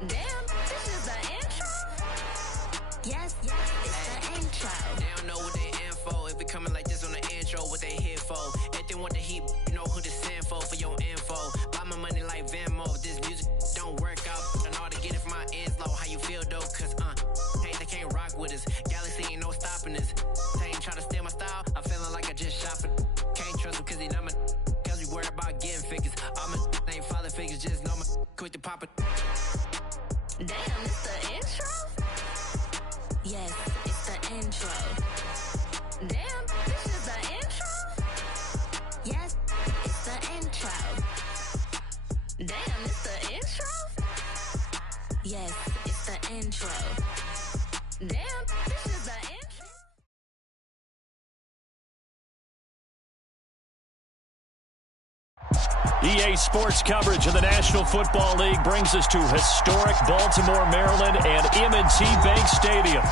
Damn, this is the intro? Yes, it's the intro. They don't know what they in for. If it coming like this on the intro, what they here for? If they want the heat, you know who to send for your info. Buy my money like Venmo. If this music don't work out, I know how to get it from my ends low. How you feel though? Cause hey, they can't rock with us. Galaxy ain't no stopping us. They ain't trying to steal my style. I'm feeling like I just shop it. Can't trust them cause they not my. Cause we worry about getting figures. All my ain't father figures, just know my quick to pop it. Damn, it's the intro? Yes, it's the intro. Damn, this is the intro? Yes, it's the intro. Damn, it's the intro? Yes, it's the intro. Damn, this is the intro? EA Sports coverage of the National Football League brings us to historic Baltimore, Maryland, and M&T Bank Stadium.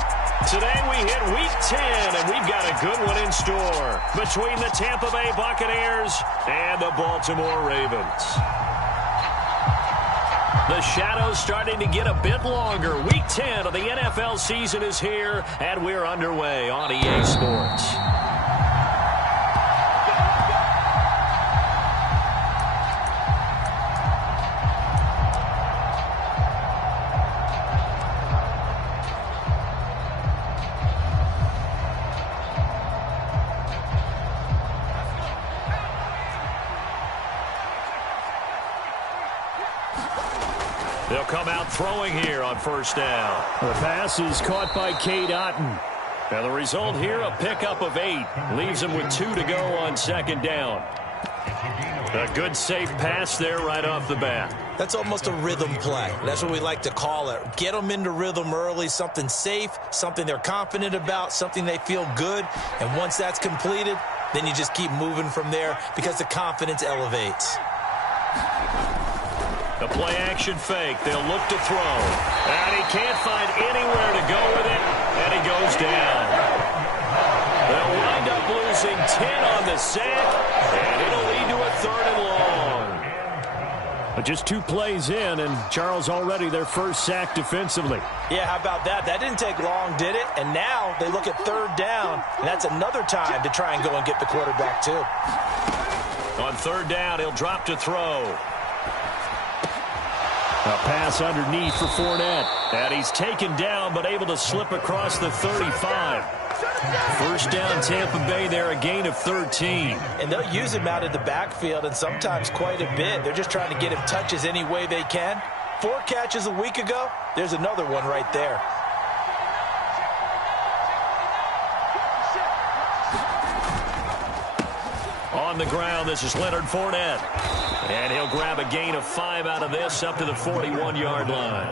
Today we hit Week 10, and we've got a good one in store between the Tampa Bay Buccaneers and the Baltimore Ravens. The shadow's starting to get a bit longer. Week 10 of the NFL season is here, and we're underway on EA Sports. They'll come out throwing here on first down. The pass is caught by Cade Otton. And the result here, a pickup of 8. Leaves him with 2 to go on second down. A good safe pass there right off the bat. That's almost a rhythm play. That's what we like to call it. Get them into rhythm early, something safe, something they're confident about, something they feel good. And once that's completed, then you just keep moving from there because the confidence elevates. The play-action fake. They'll look to throw. And he can't find anywhere to go with it, and he goes down. They'll wind up losing 10 on the sack, and it'll lead to a 3rd and long. But just 2 plays in, and Charles already their first sack defensively. Yeah, how about that? That didn't take long, did it? And now they look at 3rd down, and that's another time to try and go and get the quarterback too. On 3rd down, he'll drop to throw. A pass underneath for Fournette. And he's taken down, but able to slip across the 35. First down, Tampa Bay there, a gain of 13. And they'll use him out of the backfield, and sometimes quite a bit. They're just trying to get him touches any way they can. 4 catches a week ago. There's another one right there. On the ground, this is Leonard Fournette. And he'll grab a gain of 5 out of this up to the 41-yard line.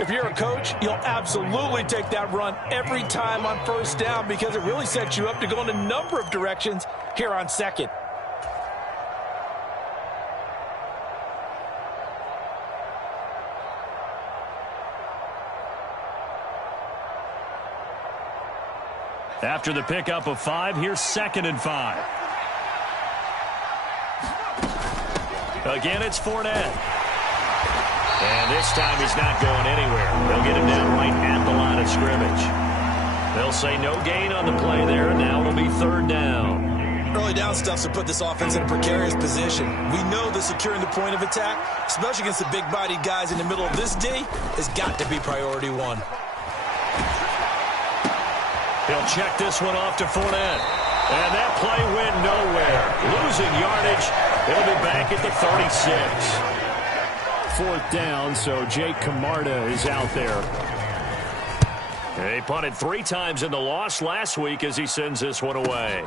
If you're a coach, you'll absolutely take that run every time on first down because it really sets you up to go in a number of directions here on second. After the pickup of 5, here's 2nd and 5. Again, it's Fournette. And this time he's not going anywhere. They'll get him down right at the line of scrimmage. They'll say no gain on the play there, and now it'll be 3rd down. Early down stuff to put this offense in a precarious position. We know that securing the point of attack, especially against the big-bodied guys in the middle of this D, has got to be priority 1. He'll check this one off to Fournette. And that play went nowhere. Losing yardage. He'll be back at the 36. 4th down, so Jake Camarda is out there. He punted 3 times in the loss last week as he sends this one away.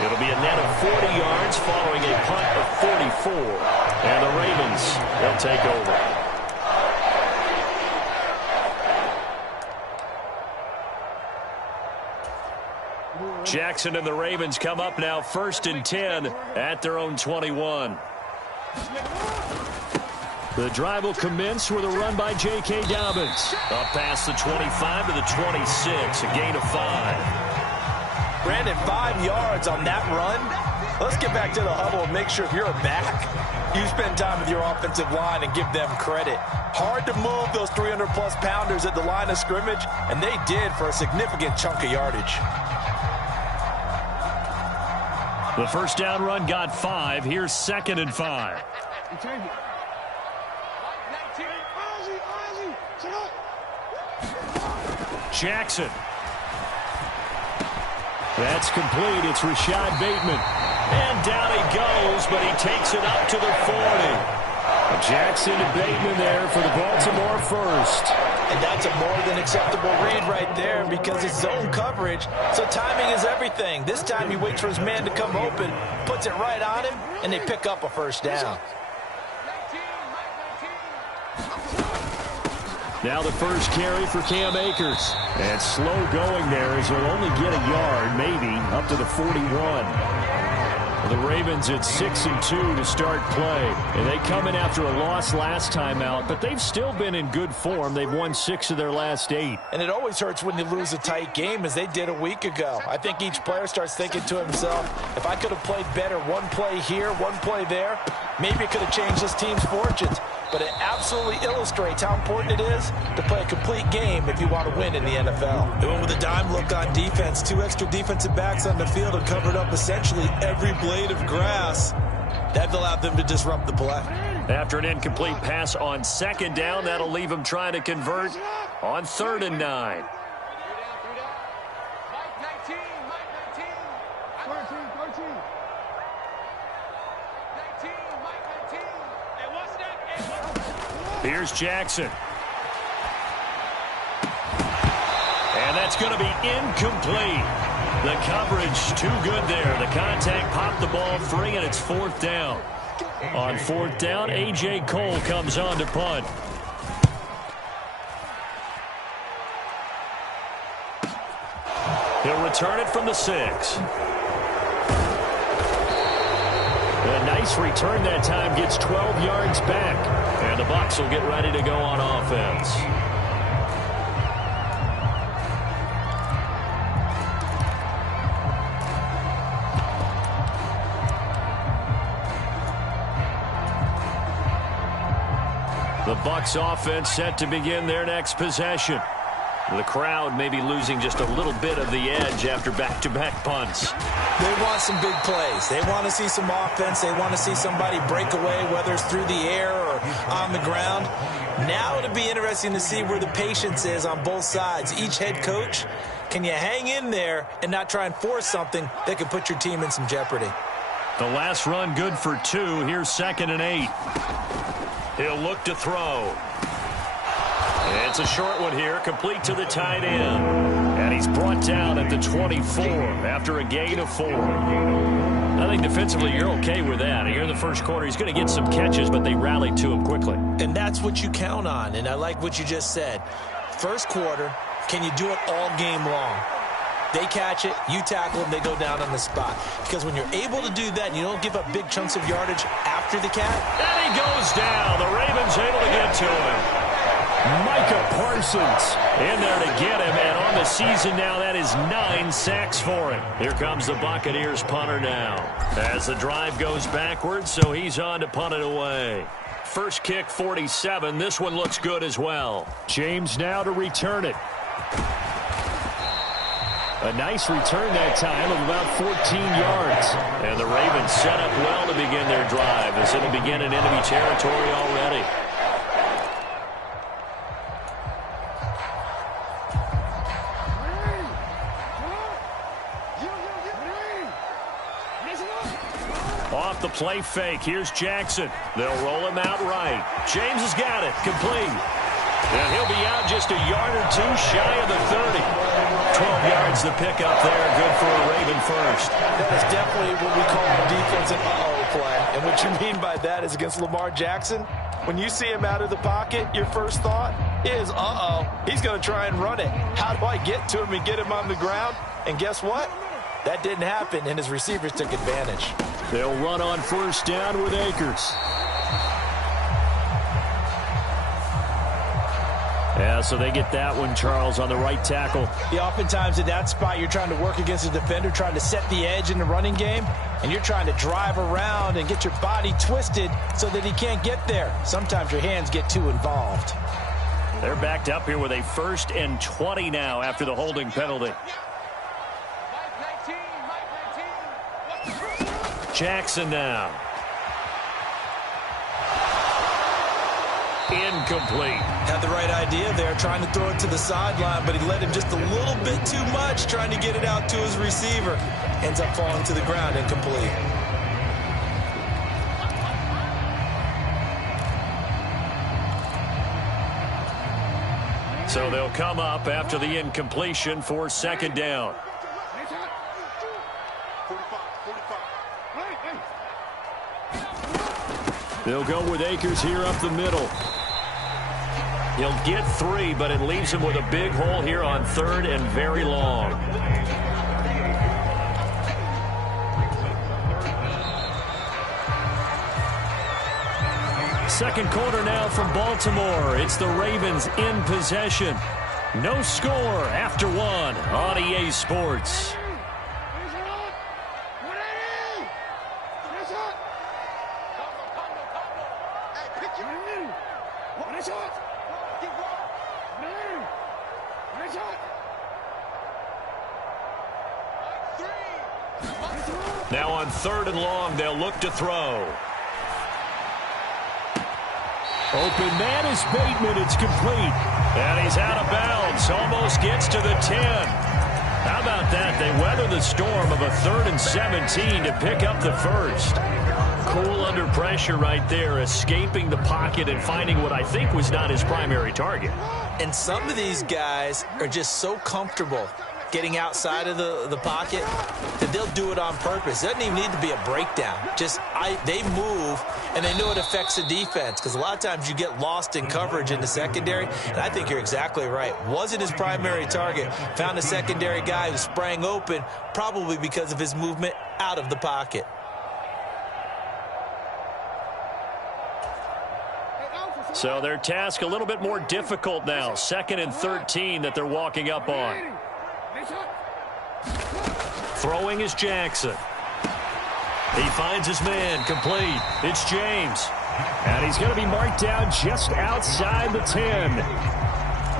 It'll be a net of 40 yards following a punt of 44. And the Ravens, they'll take over. Jackson and the Ravens come up now 1st and 10 at their own 21. The drive will commence with a run by J.K. Dobbins. Up past the 25 to the 26, a gain of 5. Brandon, 5 yards on that run. Let's get back to the huddle and make sure if you're a back, you spend time with your offensive line and give them credit. Hard to move those 300-plus pounders at the line of scrimmage, and they did for a significant chunk of yardage. The first down run got 5. Here's 2nd and 5. Jackson. That's complete. It's Rashad Bateman. And down he goes, but he takes it up to the 40. Jackson and Bateman there for the Baltimore first. And that's a more than acceptable read right there because it's zone coverage, so timing is everything. This time he waits for his man to come open, puts it right on him, and they pick up a first down. Now the first carry for Cam Akers. And slow going there as he'll only get a yard, maybe, up to the 41. The Ravens at 6-2 to start play. And they come in after a loss last time out, but they've still been in good form. They've won 6 of their last 8. And it always hurts when you lose a tight game, as they did a week ago. I think each player starts thinking to himself, if I could have played better one play here, one play there, maybe it could have changed this team's fortunes. But it absolutely illustrates how important it is to play a complete game if you want to win in the NFL. They went with a dime look on defense. 2 extra defensive backs on the field and covered up essentially every blade of grass. That allowed them to disrupt the play. After an incomplete pass on 2nd down, that'll leave them trying to convert on 3rd and 9. Here's Jackson. And that's going to be incomplete. The coverage too good there. The contact popped the ball free, and it's 4th down. On 4th down, A.J. Cole comes on to punt. He'll return it from the 6. A nice return that time, gets 12 yards back. And the Bucs will get ready to go on offense. The Bucs offense set to begin their next possession. The crowd may be losing just a little bit of the edge after back-to-back punts. They want some big plays. They want to see some offense. They want to see somebody break away, whether it's through the air or on the ground. Now it'll be interesting to see where the patience is on both sides. Each head coach, can you hang in there and not try and force something that could put your team in some jeopardy? The last run good for 2. Here's 2nd and 8. He'll look to throw. It's a short one here, complete to the tight end. And he's brought down at the 24 after a gain of 4. I think defensively you're okay with that. Here in the first quarter, he's going to get some catches, but they rallied to him quickly. And that's what you count on, and I like what you just said. First quarter, can you do it all game long? They catch it, you tackle them, they go down on the spot. Because when you're able to do that and you don't give up big chunks of yardage after the catch. And he goes down. The Ravens able to get to him. Micah Parsons in there to get him, and on the season now, that is 9 sacks for him. Here comes the Buccaneers punter now as the drive goes backwards, so he's on to punt it away. First kick, 47. This one looks good as well. James now to return it. A nice return that time of about 14 yards. And the Ravens set up well to begin their drive as it'll begin in enemy territory already. Off the play fake. Here's Jackson. They'll roll him out right. James has got it. Complete. And he'll be out just a yard or 2 shy of the 30. 12 yards to pick up there. Good for a Raven first. That is definitely what we call a defensive uh-oh play. And what you mean by that is against Lamar Jackson, when you see him out of the pocket, your first thought is, uh-oh, he's going to try and run it. How do I get to him and get him on the ground? And guess what? That didn't happen, and his receivers took advantage. They'll run on first down with Akers. Yeah, so they get that one, Charles, on the right tackle. Yeah, oftentimes in that spot, you're trying to work against a defender, trying to set the edge in the running game, and you're trying to drive around and get your body twisted so that he can't get there. Sometimes your hands get too involved. They're backed up here with a 1st and 20 now after the holding penalty. Jackson now. Incomplete. Had the right idea there, trying to throw it to the sideline, but he let him just a little bit too much, trying to get it out to his receiver. Ends up falling to the ground, incomplete. So they'll come up after the incompletion for 2nd down. They'll go with Akers here up the middle. He'll get 3, but it leaves him with a big hole here on 3rd and very long. Second quarter now from Baltimore. It's the Ravens in possession. No score after 1 on EA Sports. Now on 3rd and long, they'll look to throw. Open man is Bateman. It's complete. And he's out of bounds. Almost gets to the 10. How about that? They weather the storm of a 3rd and 17 to pick up the 1st. Cool under pressure right there, escaping the pocket and finding what I think was not his primary target. And some of these guys are just so comfortable getting outside of the pocket that they'll do it on purpose. It doesn't even need to be a breakdown. They move, and they know it affects the defense, because a lot of times you get lost in coverage in the secondary, and I think you're exactly right. Wasn't his primary target. Found a secondary guy who sprang open, probably because of his movement out of the pocket. So their task a little bit more difficult now. 2nd and 13 that they're walking up on. Throwing is Jackson. He finds his man, complete. It's James. And he's going to be marked down just outside the 10.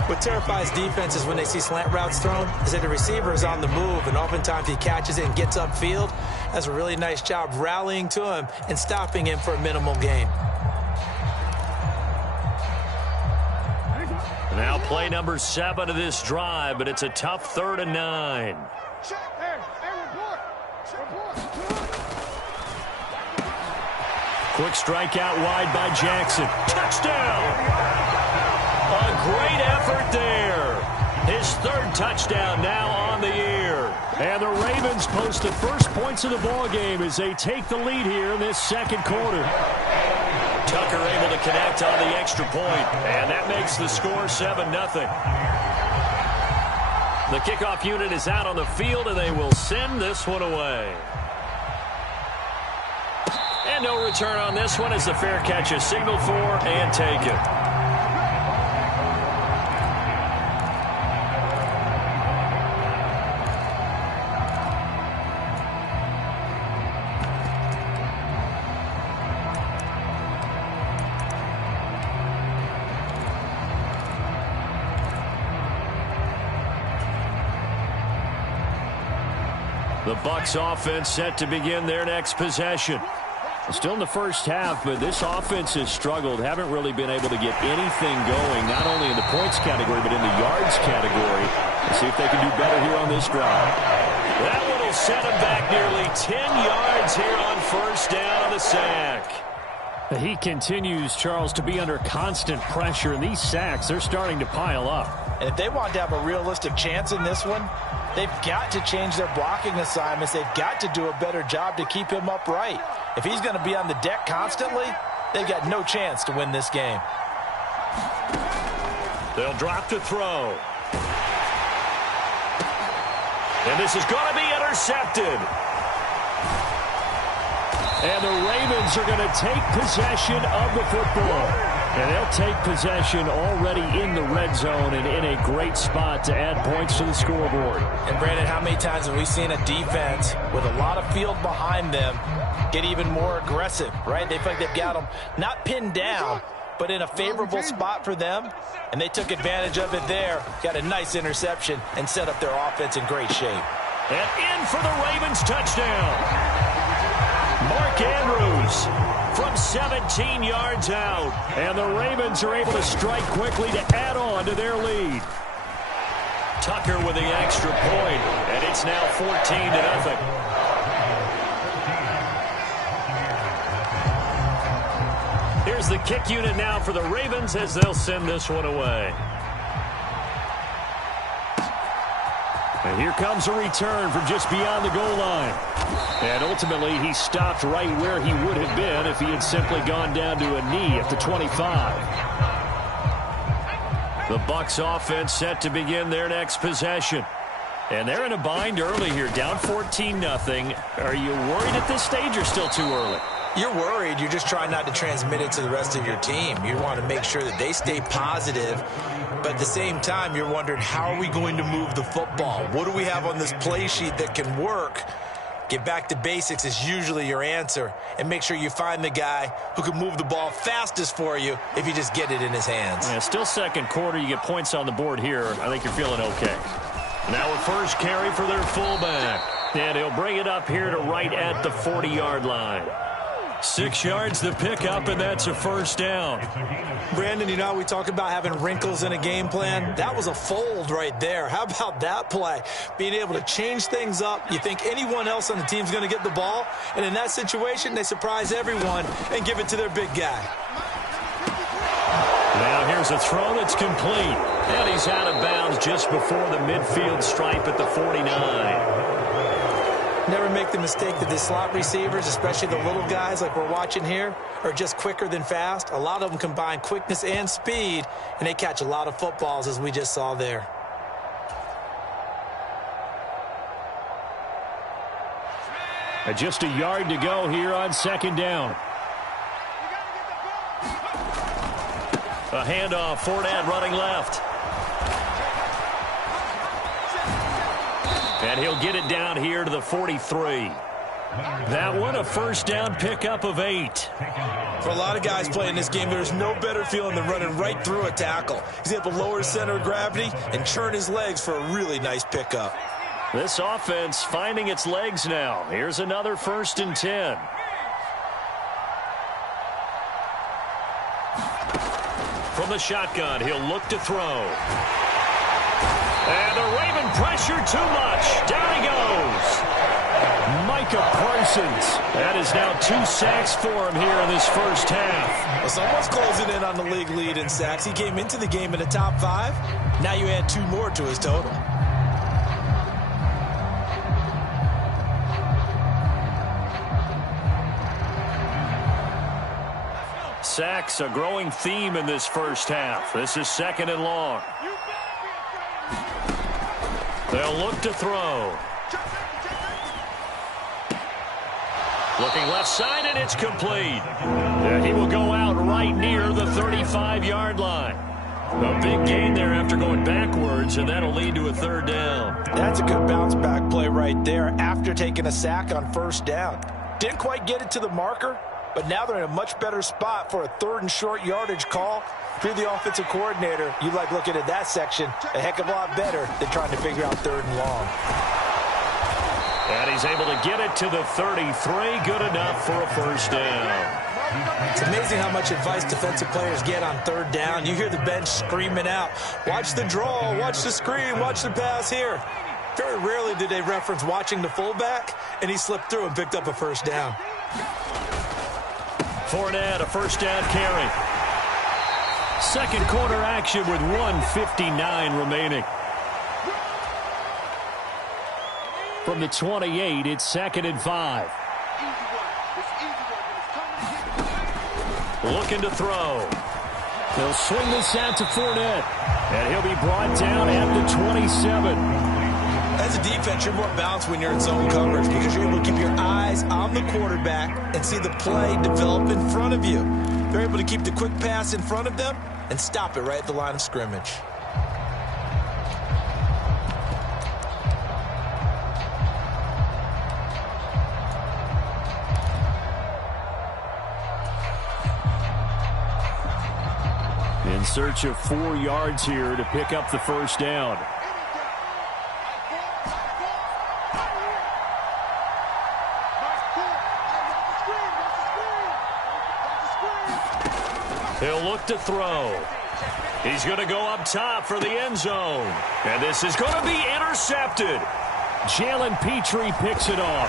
What terrifies defenses when they see slant routes thrown is that the receiver is on the move, and oftentimes he catches it and gets upfield. Does a really nice job rallying to him and stopping him for a minimal gain. Now play number 7 of this drive, but it's a tough 3rd and 9. Quick strike out wide by Jackson. Touchdown! A great effort there. His 3rd touchdown now on the year. And the Ravens post the first points of the ballgame as they take the lead here in this 2nd quarter. Tucker able to connect on the extra point, and that makes the score 7-0. The kickoff unit is out on the field, and they will send this one away. And no return on this one as the fair catch is signaled for and taken. The Bucs offense set to begin their next possession. Still in the first half, but this offense has struggled. Haven't really been able to get anything going, not only in the points category, but in the yards category. Let's see if they can do better here on this drive. That one will set him back nearly 10 yards here on 1st down on the sack. He continues, Charles, to be under constant pressure, and these sacks, they're starting to pile up. And if they want to have a realistic chance in this one, they've got to change their blocking assignments. They've got to do a better job to keep him upright. If he's going to be on the deck constantly, they've got no chance to win this game. They'll drop to throw. And this is going to be intercepted. And the Ravens are going to take possession of the football. And they'll take possession already in the red zone and in a great spot to add points to the scoreboard. And, Brandon, how many times have we seen a defense with a lot of field behind them get even more aggressive, right? They feel like they've got them not pinned down, but in a favorable spot for them, and they took advantage of it there, got a nice interception, and set up their offense in great shape. And in for the Ravens touchdown. Mark Andrews from 17 yards out. And the Ravens are able to strike quickly to add on to their lead. Tucker with the extra point, and it's now 14-0. Here's the kick unit now for the Ravens as they'll send this one away. And here comes a return from just beyond the goal line. And ultimately, he stopped right where he would have been if he had simply gone down to a knee at the 25. The Bucs offense set to begin their next possession. And they're in a bind early here, down 14-0. Are you worried at this stage or still too early? You're worried. You're just trying not to transmit it to the rest of your team. You want to make sure that they stay positive. But at the same time, you're wondering, how are we going to move the football? What do we have on this play sheet that can work? Get back to basics is usually your answer. And make sure you find the guy who can move the ball fastest for you if you just get it in his hands. Yeah, still second quarter. You get points on the board here. I think you're feeling okay. Now a first carry for their fullback. And he'll bring it up here to right at the 40-yard line. 6 yards the pickup, and that's a first down. Brandon, you know, we talk about having wrinkles in a game plan. That was a fold right there. How about that play? Being able to change things up. You think anyone else on the team's going to get the ball, and in that situation, they surprise everyone and give it to their big guy. Now here's a throw that's complete. And he's out of bounds just before the midfield stripe at the 49. Never make the mistake that the slot receivers, especially the little guys like we're watching here, are just quicker than fast. A lot of them combine quickness and speed, and they catch a lot of footballs, as we just saw there. Just a yard to go here on second down. A handoff, Fournette running left. And he'll get it down here to the 43. That one a first down pickup of 8. For a lot of guys playing this game, there's no better feeling than running right through a tackle. He's able to lower his center of gravity and churn his legs for a really nice pickup. This offense finding its legs now. Here's another 1st and 10. From the shotgun, he'll look to throw. And the Raven pressure too much. Down he goes. Micah Parsons. That is now 2 sacks for him here in this first half. Well, someone's closing in on the league lead in sacks. He came into the game in the top 5. Now you add 2 more to his total. Sacks, a growing theme in this first half. This is 2nd and long. They'll look to throw. Looking left side, and it's complete. And he will go out right near the 35-yard line. A big gain there after going backwards, and that'll lead to a 3rd down. That's a good bounce-back play right there after taking a sack on 1st down. Didn't quite get it to the marker, but now they're in a much better spot for a 3rd and short yardage call. If you're the offensive coordinator, you like looking at that section a heck of a lot better than trying to figure out 3rd and long. And he's able to get it to the 33. Good enough for a first down. It's amazing how much advice defensive players get on 3rd down. You hear the bench screaming out, watch the draw, watch the screen, watch the pass here. Very rarely do they reference watching the fullback, and he slipped through and picked up a first down. Fournette, a first down carry. Second quarter action with 1:59 remaining. From the 28, it's 2nd and 5. Looking to throw. They'll swing this out to Fournette. And he'll be brought down at the 27. As a defense, you're more balanced when you're in zone coverage because you're able to keep your eyes on the quarterback and see the play develop in front of you. They're able to keep the quick pass in front of them and stop it right at the line of scrimmage. In search of 4 yards here to pick up the first down. He'll look to throw. He's going to go up top for the end zone. And this is going to be intercepted. Jalen Petrie picks it off.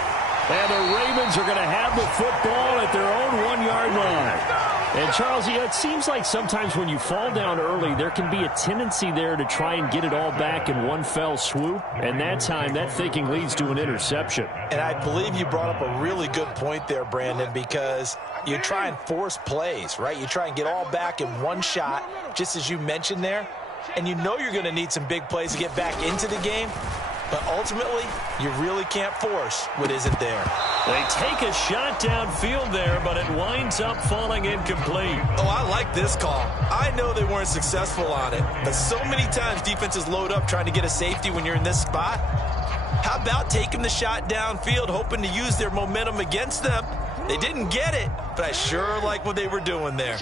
And the Ravens are going to have the football at their own 1-yard line. And, Charles, it seems like sometimes when you fall down early, there can be a tendency there to try and get it all back in one fell swoop. And that time, that thinking leads to an interception. And I believe you brought up a really good point there, Brandon, because you try and force plays, right? You try and get all back in one shot, just as you mentioned there. And you know you're going to need some big plays to get back into the game. But ultimately, you really can't force what isn't there. They take a shot downfield there, but it winds up falling incomplete. Oh, I like this call. I know they weren't successful on it, but so many times defenses load up trying to get a safety when you're in this spot. How about taking the shot downfield, hoping to use their momentum against them? They didn't get it, but I sure like what they were doing there.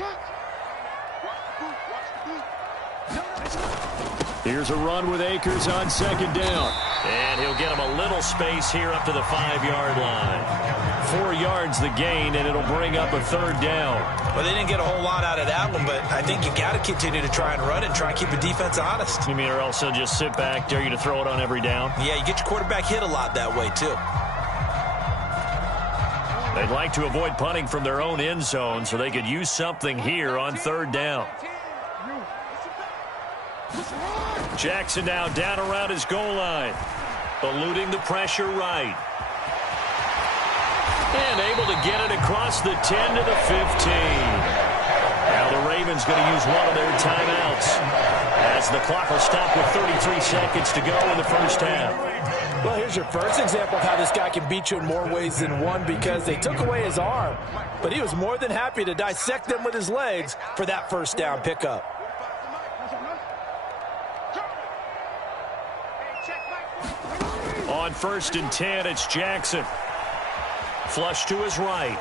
Here's a run with Akers on second down. And he'll get him a little space here up to the 5-yard line. 4 yards the gain, and it'll bring up a third down. Well, they didn't get a whole lot out of that one, but I think you got to continue to try and run it and try and keep the defense honest. You mean, or else they'll just sit back, dare you to throw it on every down? Yeah, you get your quarterback hit a lot that way, too. They'd like to avoid punting from their own end zone so they could use something here on third down. Jackson now down around his goal line. Eluding the pressure right. And able to get it across the 10 to the 15. Now the Ravens going to use one of their timeouts, as the clock will stop with 33 seconds to go in the first half. Well, here's your first example of how this guy can beat you in more ways than one, because they took away his arm, but he was more than happy to dissect them with his legs for that first down pickup. On 1st and 10, it's Jackson. Flush to his right.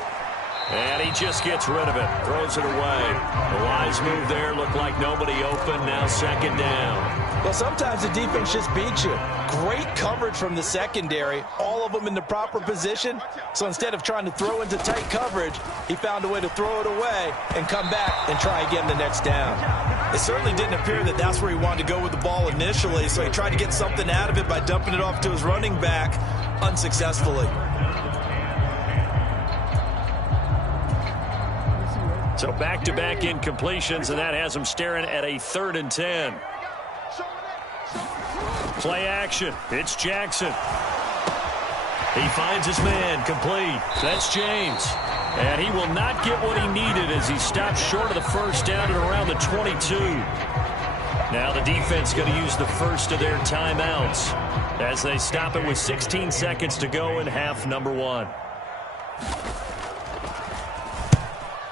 And he just gets rid of it. Throws it away. The wise move there. Looked like nobody open. Now second down. Well, sometimes the defense just beats you. Great coverage from the secondary. All of them in the proper position. So instead of trying to throw into tight coverage, he found a way to throw it away and come back and try again the next down. It certainly didn't appear that that's where he wanted to go with the ball initially, so he tried to get something out of it by dumping it off to his running back unsuccessfully. So back-to-back incompletions, and that has him staring at a 3rd and 10. Play action. It's Jackson. He finds his man, complete. That's James. And he will not get what he needed as he stops short of the first down at around the 22. Now the defense going to use the first of their timeouts as they stop it with 16 seconds to go in half number 1.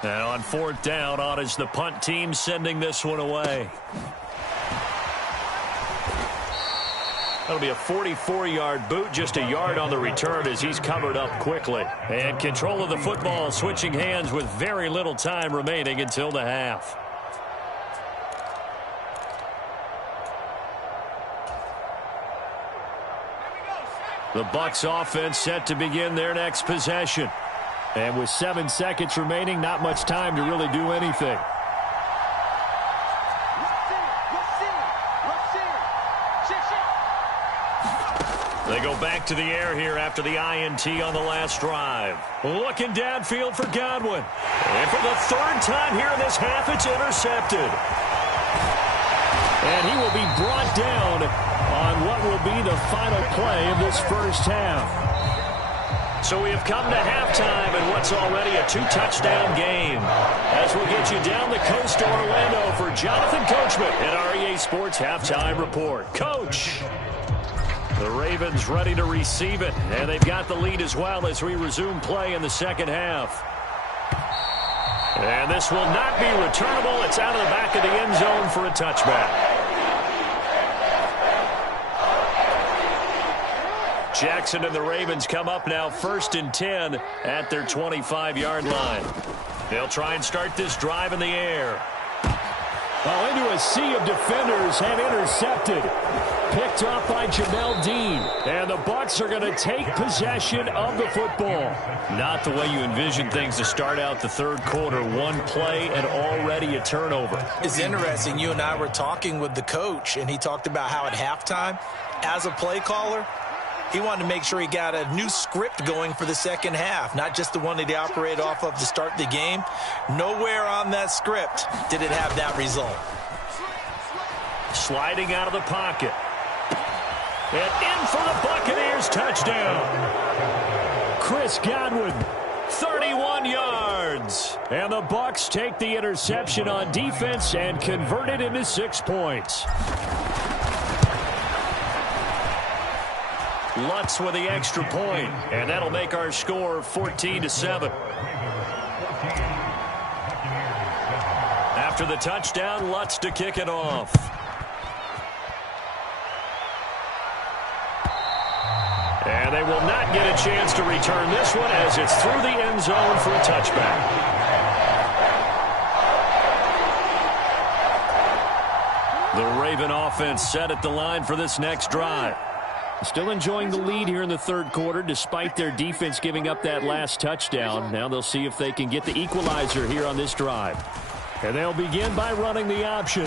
And on 4th down, on is the punt team sending this one away. That'll be a 44-yard boot, just a yard on the return as he's covered up quickly. And control of the football switching hands with very little time remaining until the half. The Bucs offense set to begin their next possession. And with 7 seconds remaining, not much time to really do anything. They go back to the air here after the INT on the last drive. Looking downfield for Godwin. And for the 3rd time here in this half, it's intercepted. And he will be brought down on what will be the final play of this first half. So we have come to halftime in what's already a 2-touchdown game. As we'll get you down the coast to Orlando for Jonathan Coachman at our EA Sports Halftime Report. Coach! The Ravens ready to receive it, and they've got the lead as well as we resume play in the second half. And this will not be returnable. It's out of the back of the end zone for a touchback. Jackson and the Ravens come up now 1st and 10 at their 25-yard line. They'll try and start this drive in the air. Oh, into a sea of defenders and intercepted. Picked off by Jamel Dean. And the Bucs are going to take possession of the football. Not the way you envision things to start out the third quarter. One play and already a turnover. It's interesting. You and I were talking with the coach, and he talked about how at halftime, as a play caller, he wanted to make sure he got a new script going for the second half, not just the one that he operated off of to start the game. Nowhere on that script did it have that result. Sliding out of the pocket. And in for the Buccaneers touchdown. Chris Godwin. 31 yards. And the Bucs take the interception on defense and convert it into 6 points. Lutz with the extra point, and that'll make our score 14-7. After the touchdown, Lutz to kick it off. And they will not get a chance to return this one as it's through the end zone for a touchback. The Raven offense set at the line for this next drive. Still enjoying the lead here in the third quarter despite their defense giving up that last touchdown. Now they'll see if they can get the equalizer here on this drive. And they'll begin by running the option.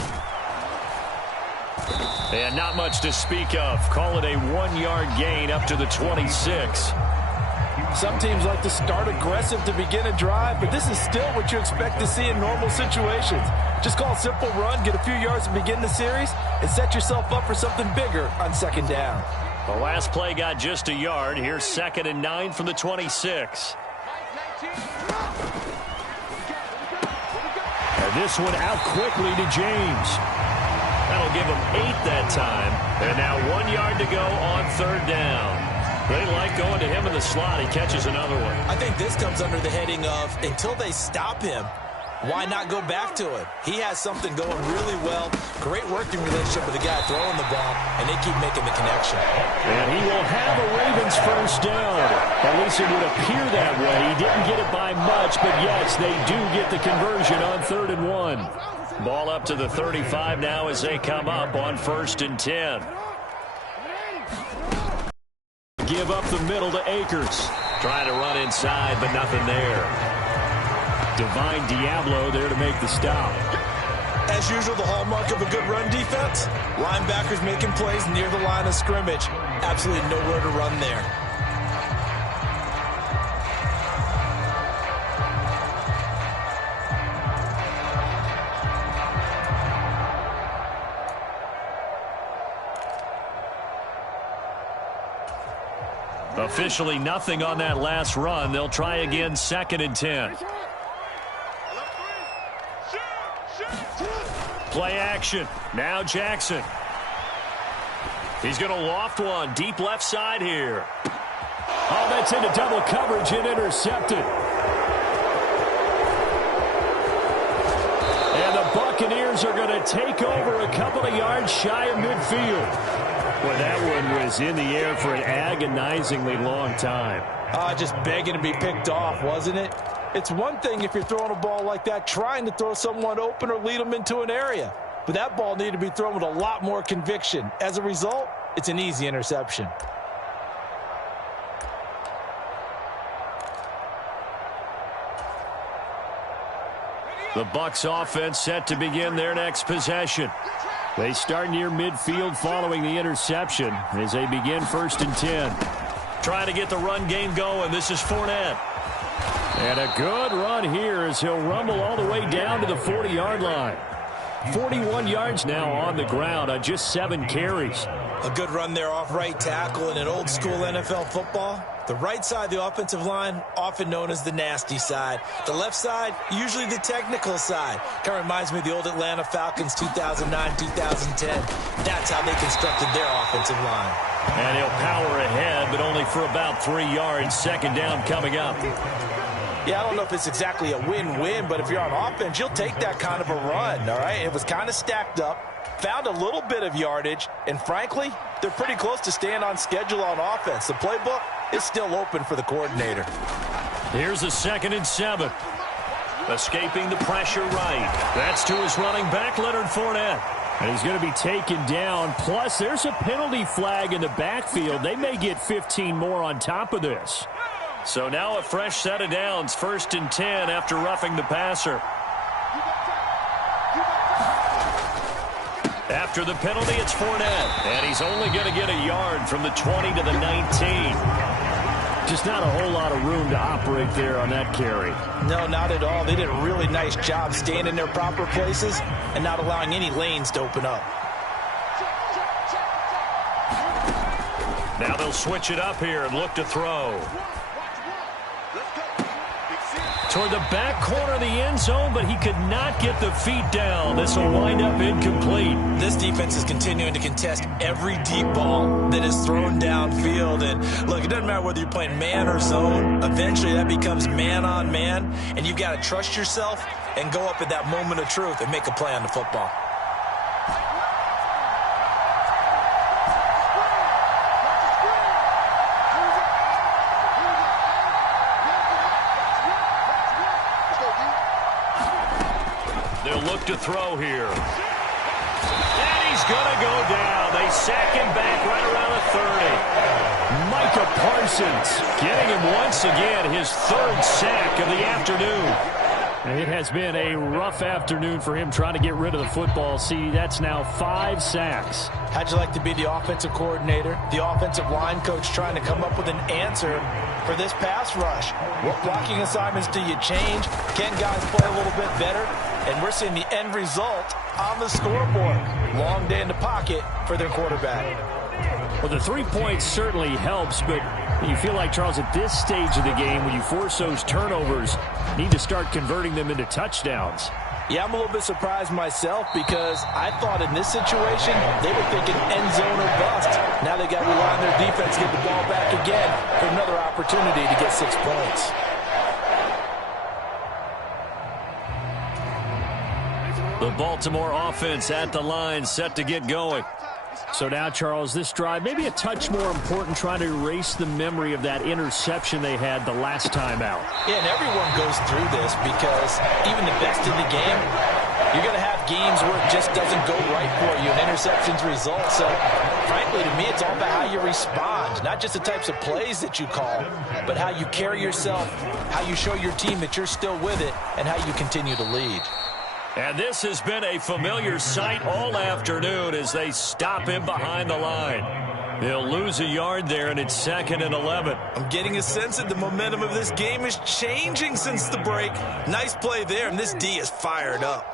And not much to speak of. Call it a 1-yard gain up to the 26. Some teams like to start aggressive to begin a drive, but this is still what you expect to see in normal situations. Just call a simple run, get a few yards to begin the series, and set yourself up for something bigger on second down. The last play got just a yard. Here's 2nd and 9 from the 26. And this one out quickly to James. That'll give him 8 that time. And now 1 yard to go on 3rd down. They like going to him in the slot. He catches another one. I think this comes under the heading of until they stop him, why not go back to it? He has something going really well. Great working relationship with the guy throwing the ball, and they keep making the connection. And he will have a Ravens first down. At least it would appear that way. He didn't get it by much, but yes, they do get the conversion on 3rd and 1. Ball up to the 35 now as they come up on 1st and 10. Give up the middle to Akers. Trying to run inside, but nothing there. Divine Diablo there to make the stop. As usual, the hallmark of a good run defense, linebackers making plays near the line of scrimmage. Absolutely nowhere to run there. Officially nothing on that last run. They'll try again 2nd and 10. Play action. Now Jackson. He's going to loft one deep left side here. Oh, that's into double coverage and intercepted. And the Buccaneers are going to take over a couple of yards shy of midfield. Well, that one was in the air for an agonizingly long time. Just begging to be picked off, wasn't it? It's one thing if you're throwing a ball like that, trying to throw someone open or lead them into an area. But that ball needed to be thrown with a lot more conviction. As a result, it's an easy interception. The Bucs offense set to begin their next possession. They start near midfield following the interception as they begin 1st and 10. Trying to get the run game going. This is Fournette. And a good run here as he'll rumble all the way down to the 40-yard line. 41 yards now on the ground on just 7 carries. A good run there off right tackle in an old school NFL football. The right side of the offensive line, often known as the nasty side. The left side, usually the technical side. Kind of reminds me of the old Atlanta Falcons 2009-2010. That's how they constructed their offensive line. And he'll power ahead, but only for about 3 yards. 2nd down coming up. Yeah, I don't know if it's exactly a win-win, but if you're on offense, you'll take that kind of a run, all right? It was kind of stacked up, found a little bit of yardage, and frankly, they're pretty close to staying on schedule on offense. The playbook is still open for the coordinator. Here's a 2nd and 7. Escaping the pressure right. That's to his running back, Leonard Fournette. And he's going to be taken down. Plus, there's a penalty flag in the backfield. They may get 15 more on top of this. So now a fresh set of downs, 1st and 10 after roughing the passer. After the penalty, it's Fournette. And he's only going to get a yard from the 20 to the 19. Just not a whole lot of room to operate there on that carry. No, not at all. They did a really nice job staying in their proper places and not allowing any lanes to open up. Now they'll switch it up here and look to throw. Toward the back corner of the end zone, but he could not get the feet down. This will wind up incomplete. This defense is continuing to contest every deep ball that is thrown downfield. And look, it doesn't matter whether you're playing man or zone. Eventually that becomes man on man, and you've got to trust yourself and go up at that moment of truth and make a play on the football. Look to throw here. And he's going to go down. They sack him back right around the 30. Micah Parsons getting him once again his 3rd sack of the afternoon. And it has been a rough afternoon for him trying to get rid of the football. See, that's now 5 sacks. How'd you like to be the offensive coordinator, the offensive line coach trying to come up with an answer for this pass rush? What blocking assignments do you change? Can guys play a little bit better? And we're seeing the end result on the scoreboard. Long day in the pocket for their quarterback. Well, the 3 points certainly helps, but you feel like, Charles, at this stage of the game, when you force those turnovers, you need to start converting them into touchdowns. Yeah, I'm a little bit surprised myself because I thought in this situation they were thinking end zone or bust. Now they got to rely on their defense to get the ball back again for another opportunity to get 6 points. The Baltimore offense at the line, set to get going. So now, Charles, this drive maybe a touch more important, trying to erase the memory of that interception they had the last time out. Yeah, and everyone goes through this because even the best in the game, you're going to have games where it just doesn't go right for you, and interceptions result. So, frankly, to me, it's all about how you respond, not just the types of plays that you call, but how you carry yourself, how you show your team that you're still with it, and how you continue to lead. And this has been a familiar sight all afternoon as they stop him behind the line. They'll lose a yard there, and it's 2nd and 11. I'm getting a sense that the momentum of this game is changing since the break. Nice play there, and this D is fired up.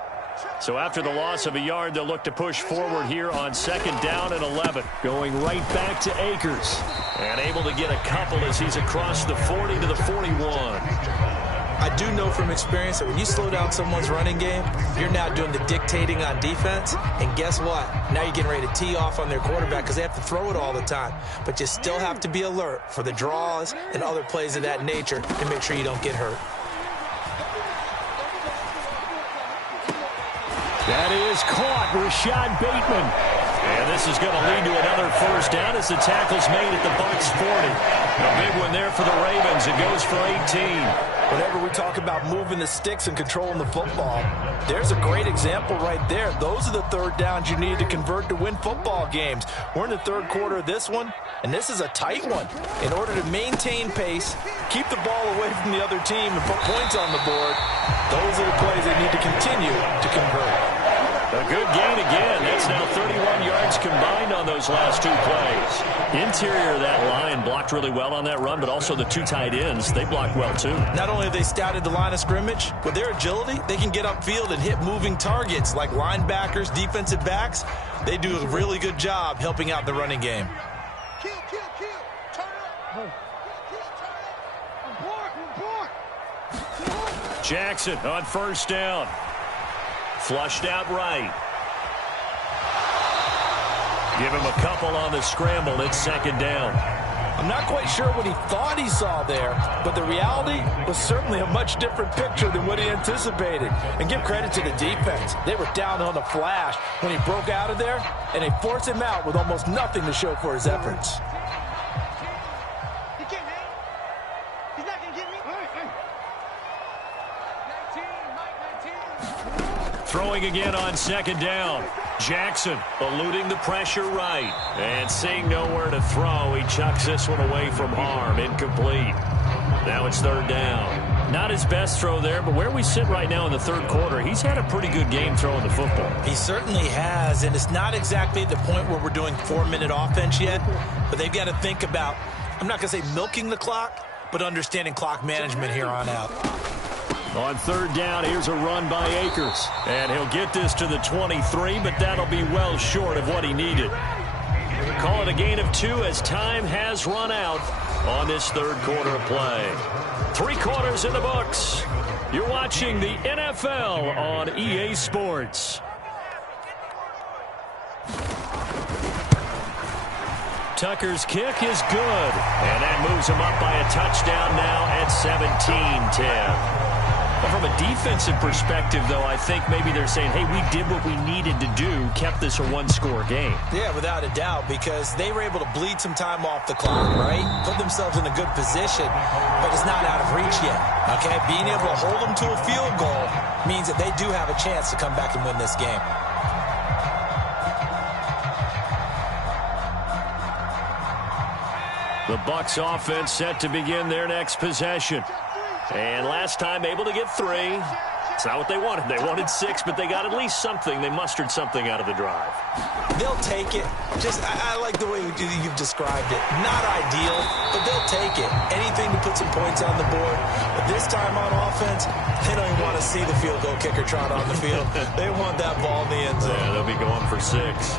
So after the loss of a yard, they'll look to push forward here on 2nd down and 11. Going right back to Akers. And able to get a couple as he's across the 40 to the 41. I do know from experience that when you slow down someone's running game, you're now doing the dictating on defense. And guess what? Now you're getting ready to tee off on their quarterback because they have to throw it all the time. But you still have to be alert for the draws and other plays of that nature to make sure you don't get hurt. That is caught, Rashad Bateman. And this is going to lead to another 1st down as the tackle's made at the Bucs 40. A big one there for the Ravens. It goes for 18. Whenever we talk about moving the sticks and controlling the football, there's a great example right there. Those are the 3rd downs you need to convert to win football games. We're in the 3rd quarter of this one, and this is a tight one. In order to maintain pace, keep the ball away from the other team, and put points on the board, those are the plays they need to continue to convert. A good gain again. That's now 31 yards combined on those last 2 plays. Interior of that line blocked really well on that run, but also the 2 tight ends, they blocked well too. Not only have they scouted the line of scrimmage, with their agility, they can get upfield and hit moving targets like linebackers, defensive backs. They do a really good job helping out the running game. Kill. Turn up. Abort. Jackson on 1st down. Flushed out right. Give him a couple on the scramble. It's 2nd down. I'm not quite sure what he thought he saw there, but the reality was certainly a much different picture than what he anticipated. And give credit to the defense. They were down on the flash when he broke out of there, and they forced him out with almost nothing to show for his efforts. He can't hang. He's not going to get me. 19, Mike 19. Throwing again on second down. Jackson eluding the pressure right. And seeing nowhere to throw, he chucks this one away from harm. Incomplete. Now it's third down. Not his best throw there, but where we sit right now in the third quarter, he's had a pretty good game throwing the football. He certainly has, and it's not exactly the point where we're doing 4-minute offense yet, but they've got to think about, I'm not going to say milking the clock, but understanding clock management here on out. On third down, here's a run by Akers. And he'll get this to the 23, but that'll be well short of what he needed. Call it a gain of 2 as time has run out on this third quarter of play. 3 quarters in the books. You're watching the NFL on EA Sports. Tucker's kick is good. And that moves him up by a touchdown now at 17-10. But from a defensive perspective, though, I think maybe they're saying, hey, we did what we needed to do, kept this a one-score game. Yeah, without a doubt, because they were able to bleed some time off the clock, right? Put themselves in a good position, but it's not out of reach yet, okay? Being able to hold them to a field goal means that they do have a chance to come back and win this game. The Bucs offense set to begin their next possession. And last time able to get 3. It's not what they wanted. They wanted 6, but they got at least something. They mustered something out of the drive. They'll take it. I like the way you've described it. Not ideal, but they'll take it. Anything to put some points on the board. But this time on offense, they don't even want to see the field goal kicker trot on the field. They want that ball in the end zone. Yeah, they'll be going for 6.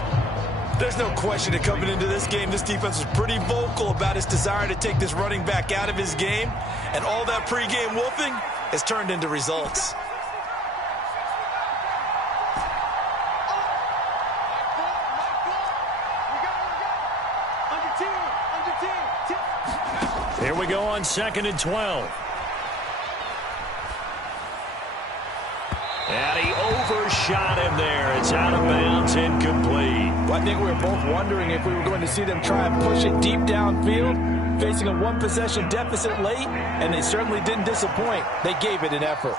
There's no question that coming into this game, this defense was pretty vocal about its desire to take this running back out of his game. And all that pregame wolfing has turned into results. Here we go on 2nd and 12. And he overshot him there. It's out of bounds, incomplete. Well, I think we were both wondering if we were going to see them try and push it deep downfield, facing a one-possession deficit late, and they certainly didn't disappoint. They gave it an effort.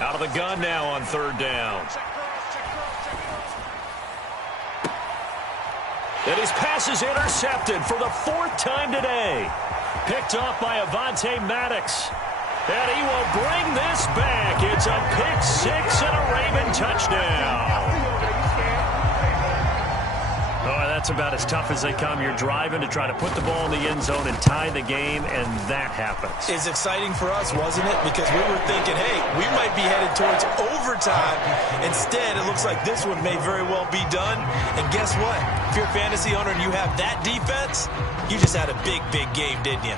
Out of the gun now on third down. And his pass is intercepted for the 4th time today. Picked off by Avonte Maddox. And he will bring this back. It's a pick 6 and a Raven touchdown. Oh, that's about as tough as they come. You're driving to try to put the ball in the end zone and tie the game, and that happens. It's exciting for us, wasn't it? Because we were thinking, hey, we might be headed towards overtime. Instead, it looks like this one may very well be done. And guess what? If you're a fantasy owner and you have that defense, you just had a big, big game, didn't you?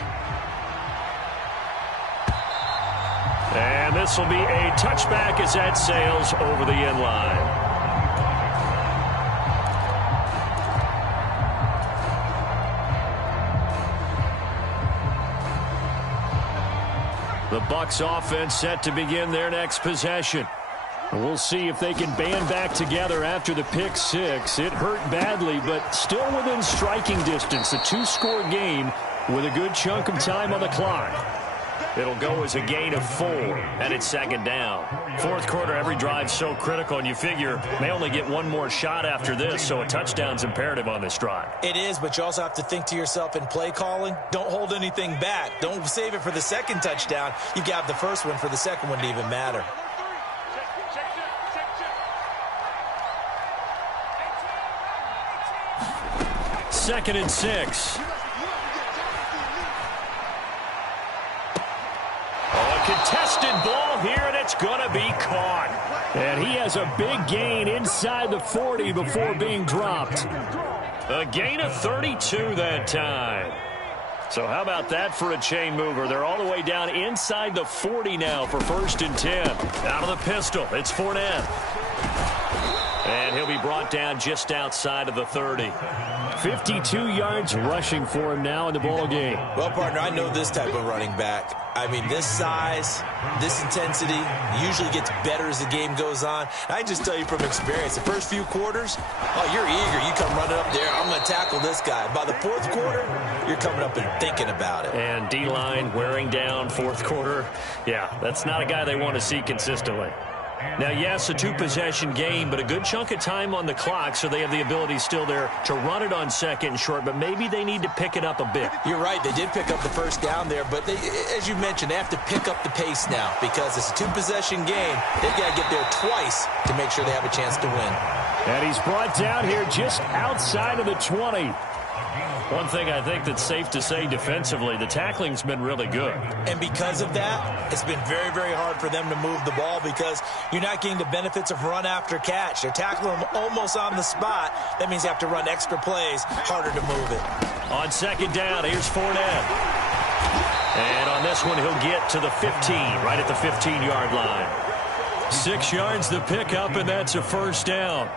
And this will be a touchback as that sails over the end line. The Bucs offense set to begin their next possession. We'll see if they can band back together after the pick 6. It hurt badly, but still within striking distance. A 2-score game with a good chunk of time on the clock. It'll go as a gain of 4, and it's 2nd down. 4th quarter, every drive's so critical, and you figure may only get one more shot after this, so a touchdown's imperative on this drive. It is, but you also have to think to yourself in play calling, don't hold anything back. Don't save it for the second touchdown. You got the first one for the second one to even matter. Second and 6. Contested ball here, and it's going to be caught. And he has a big gain inside the 40 before being dropped. A gain of 32 that time. So how about that for a chain mover? They're all the way down inside the 40 now for 1st and 10. Out of the pistol, it's Fournette. And he'll be brought down just outside of the 30. 52 yards rushing for him now in the ball game. Well, partner, I know this type of running back. I mean, this size, this intensity usually gets better as the game goes on. I just tell you from experience, the first few quarters, oh, you're eager. You come running up there, I'm going to tackle this guy. By the 4th quarter, you're coming up and thinking about it. And D-line wearing down 4th quarter. Yeah, that's not a guy they want to see consistently. Now, yes, a 2-possession game, but a good chunk of time on the clock, so they have the ability still there to run it on 2nd and short, but maybe they need to pick it up a bit. You're right. They did pick up the 1st down there, but as you mentioned, they have to pick up the pace now because it's a 2-possession game. They've got to get there twice to make sure they have a chance to win. And he's brought down here just outside of the 20. One thing I think that's safe to say defensively, the tackling's been really good. And because of that, it's been very, very hard for them to move the ball because you're not getting the benefits of run after catch. They're tackling them almost on the spot. That means they have to run extra plays, harder to move it. On 2nd down, here's Fournette. And on this one, he'll get to the 15, right at the 15-yard line. 6 yards the pickup, and that's a 1st down.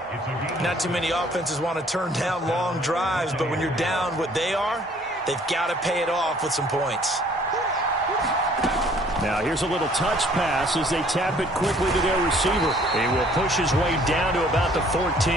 Not too many offenses want to turn down long drives, but when you're down what they are, they've got to pay it off with some points. Now here's a little touch pass as they tap it quickly to their receiver. He will push his way down to about the 14.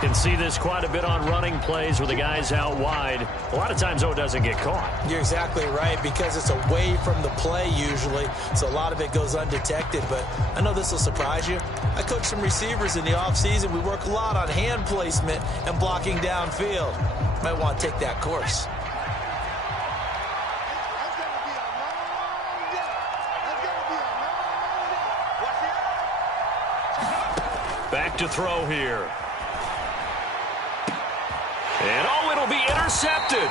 Can see this quite a bit on running plays where the guy's out wide. A lot of times, though, it doesn't get caught. You're exactly right because it's away from the play usually, so a lot of it goes undetected. But I know this will surprise you. I coach some receivers in the offseason. We work a lot on hand placement and blocking downfield. Might want to take that course. Back to throw here. And, oh, it'll be intercepted.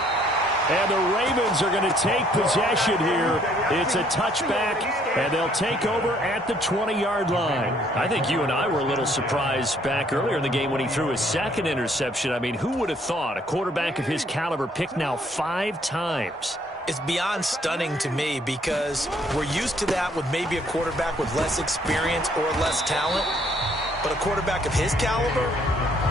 And the Ravens are going to take possession here. It's a touchback, and they'll take over at the 20-yard line. I think you and I were a little surprised back earlier in the game when he threw his 2nd interception. I mean, who would have thought a quarterback of his caliber picked now 5 times? It's beyond stunning to me because we're used to that with maybe a quarterback with less experience or less talent. But a quarterback of his caliber,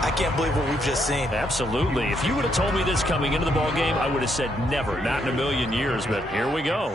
I can't believe what we've just seen. Absolutely. If you would have told me this coming into the ball game, I would have said never, not in a million years, but here we go.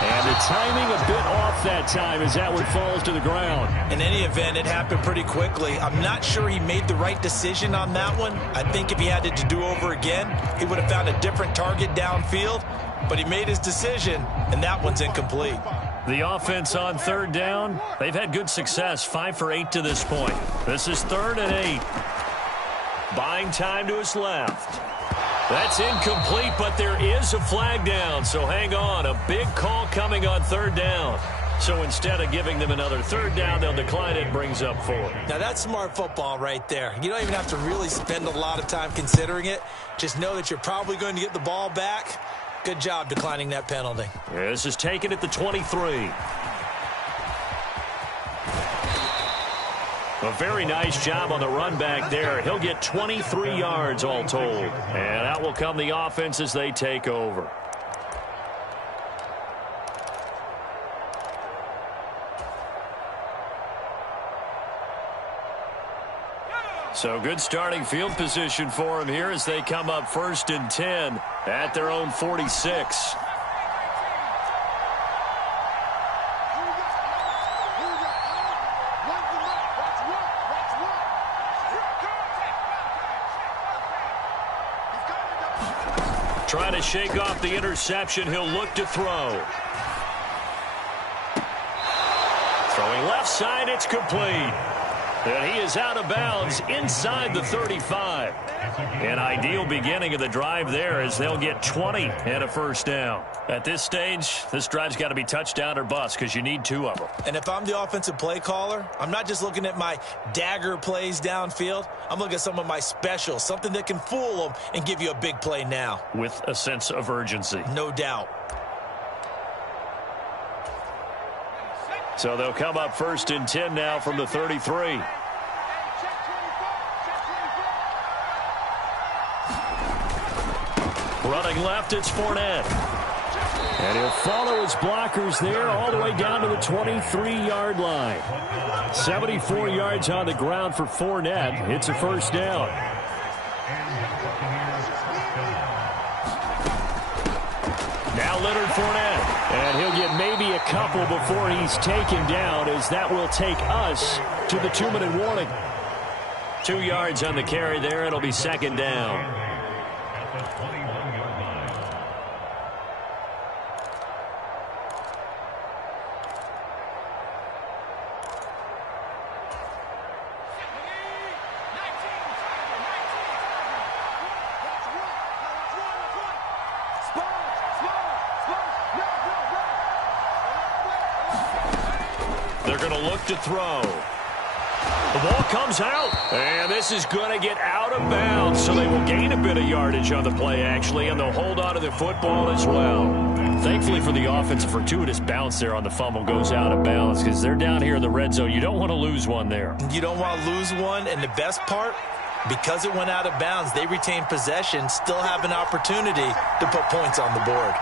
And the timing a bit off that time as that one falls to the ground. In any event, it happened pretty quickly. I'm not sure he made the right decision on that one. I think if he had it to do over again, he would have found a different target downfield. But he made his decision, and that one's incomplete. The offense on 3rd down, they've had good success, 5 for 8 to this point. This is 3rd and 8. Buying time to his left. That's incomplete, but there is a flag down, so hang on. A big call coming on 3rd down. So instead of giving them another 3rd down, they'll decline it, brings up 4. Now that's smart football right there. You don't even have to really spend a lot of time considering it. Just know that you're probably going to get the ball back. Good job declining that penalty. This is taken at the 23. A very nice job on the run back there. He'll get 23 yards all told. And out will come the offense as they take over. So good starting field position for him here as they come up 1st and 10 at their own 46. Trying to shake off the interception. He'll look to throw. Throwing left side, it's complete. And he is out of bounds inside the 35. An ideal beginning of the drive there as they'll get 20 and a 1st down. At this stage, this drive's got to be touchdown or bust because you need 2 of them. And if I'm the offensive play caller, I'm not just looking at my dagger plays downfield. I'm looking at some of my specials, something that can fool them and give you a big play now. With a sense of urgency. No doubt. So they'll come up 1st and 10 now from the 33. Running left, it's Fournette. And he'll follow his blockers there all the way down to the 23-yard line. 74 yards on the ground for Fournette. It's a first down. Now Leonard Fournette. And he'll get maybe a couple before he's taken down, as that will take us to the 2-minute warning. 2 yards on the carry there. It'll be second down. They're going to look to throw. The ball comes out, and this is going to get out of bounds, so they will gain a bit of yardage on the play, actually, and they'll hold on to the football as well. Thankfully for the offense, a fortuitous bounce there on the fumble goes out of bounds, because they're down here in the red zone. You don't want to lose one there. You don't want to lose one, and the best part, because it went out of bounds, they retain possession, still have an opportunity to put points on the board.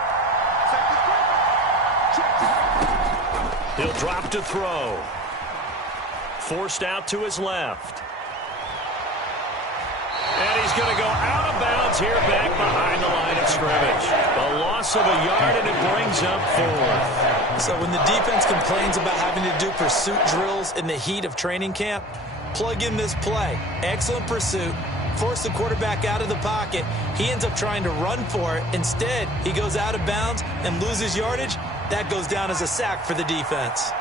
He'll drop to throw. Forced out to his left. And he's going to go out of bounds here back behind the line of scrimmage. A loss of a yard, and it brings up 4th. So when the defense complains about having to do pursuit drills in the heat of training camp, plug in this play. Excellent pursuit. Force the quarterback out of the pocket. He ends up trying to run for it. Instead, he goes out of bounds and loses yardage. That goes down as a sack for the defense.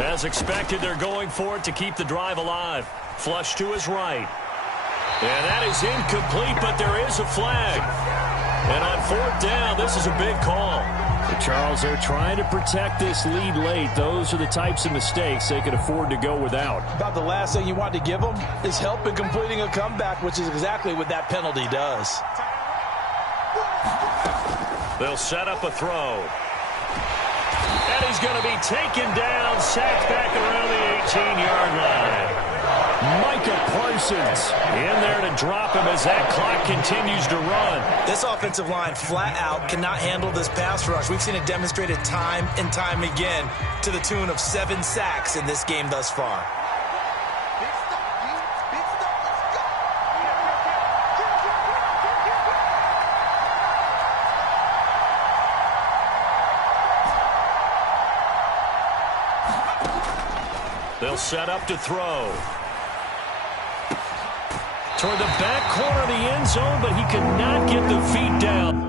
As expected, they're going for it to keep the drive alive. Flush to his right. And that is incomplete, but there is a flag. And on 4th down, this is a big call. Charles, they're trying to protect this lead late. Those are the types of mistakes they could afford to go without. About the last thing you want to give them is help in completing a comeback, which is exactly what that penalty does. They'll set up a throw. And he's going to be taken down, sacked back around the 18-yard line. Micah Parsons in there to drop him as that clock continues to run. This offensive line flat out cannot handle this pass rush. We've seen it demonstrated time and time again to the tune of 7 sacks in this game thus far. They'll set up to throw. Toward the back corner of the end zone, but he could not get the feet down.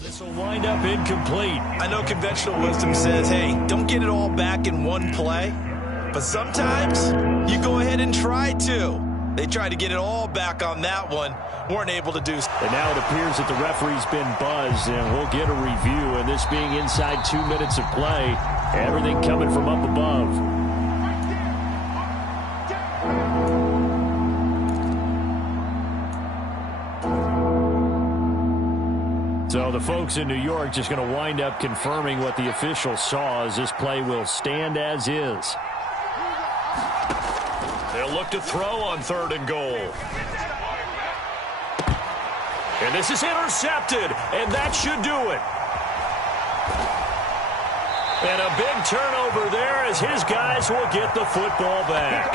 This will wind up incomplete. I know conventional wisdom says, hey, don't get it all back in one play. But sometimes you go ahead and try to. They tried to get it all back on that one. Weren't able to do so. And now it appears that the referee's been buzzed, and we'll get a review. And this being inside 2 minutes of play, everything coming from up above. So the folks in New York just going to wind up confirming what the official saw, as this play will stand as is. They'll look to throw on 3rd and goal. And this is intercepted, and that should do it. And a big turnover there as his guys will get the football back.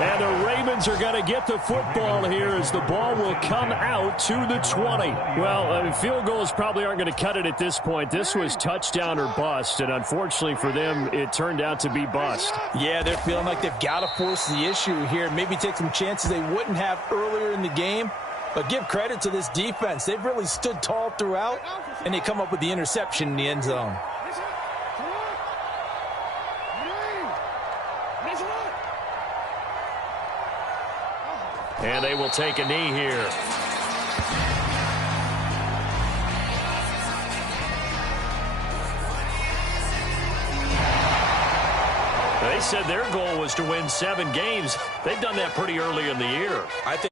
And the Ravens are going to get the football here as the ball will come out to the 20. Well, field goals probably aren't going to cut it at this point. This was touchdown or bust, and unfortunately for them, it turned out to be bust. Yeah, they're feeling like they've got to force the issue here, maybe take some chances they wouldn't have earlier in the game. But give credit to this defense. They've really stood tall throughout, and they come up with the interception in the end zone. And they will take a knee here. They said their goal was to win 7 games. They've done that pretty early in the year. I think